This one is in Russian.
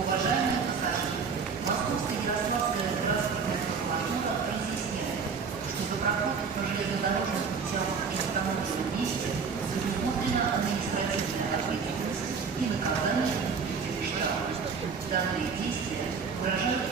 Уважаемые пассажиры, Московская Ярославская транспортная корпоратура разъясняет, что за проход по железнодорожным путям и остановочном месте предусмотрена административная ответственность и наказание в виде штрафа. Данные действия выражают